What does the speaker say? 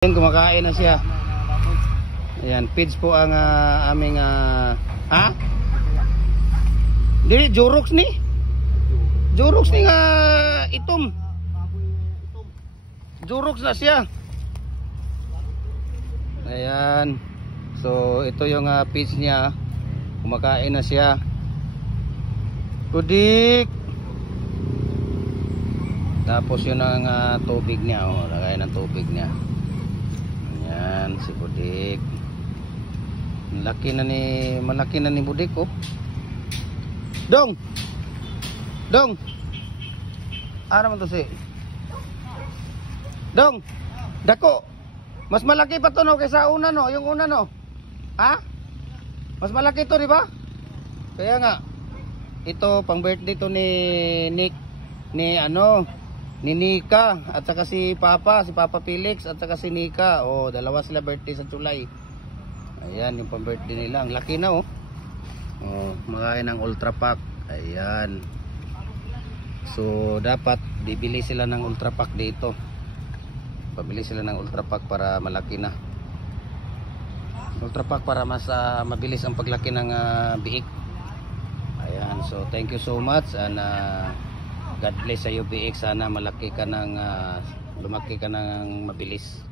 Ayan, kumakain na siya. Ayan, feeds po ang aming ha? Dili, Jurox ni. Jurox ni nga itom. Jurox na siya. Ayan. So, ito yung feeds niya. Kumakain na siya. Kudik. Tapos yun ang tubig niya. Oh, lagay ng tubig niya. Ayan, si Budik. Malaki na ni Budik, oh. Dong! Dong! Ano man to si? Dong! Dako! Mas malaki pa to, no, kaysa una, no? Yung una, no? Ha? Mas malaki to, di ba? Kaya nga, ito, pang birthday to ni Nick, ni Nika at saka si Papa Felix at saka si Nika. Oh, dalawa sila birthday sa July. Ayan yung pang birthday nila. Ang laki na, oh. Oh, makain ng Ultra Pack. Ayan. So dapat bibili sila ng Ultra Pack dito. Pabili sila ng Ultra Pack para malaki na. Ultra Pack para mas mabilis ang paglaki ng biik. Ayan, so thank you so much and God bless sa iyo, BX. Sana malaki ka ng lumaki ka ng mabilis.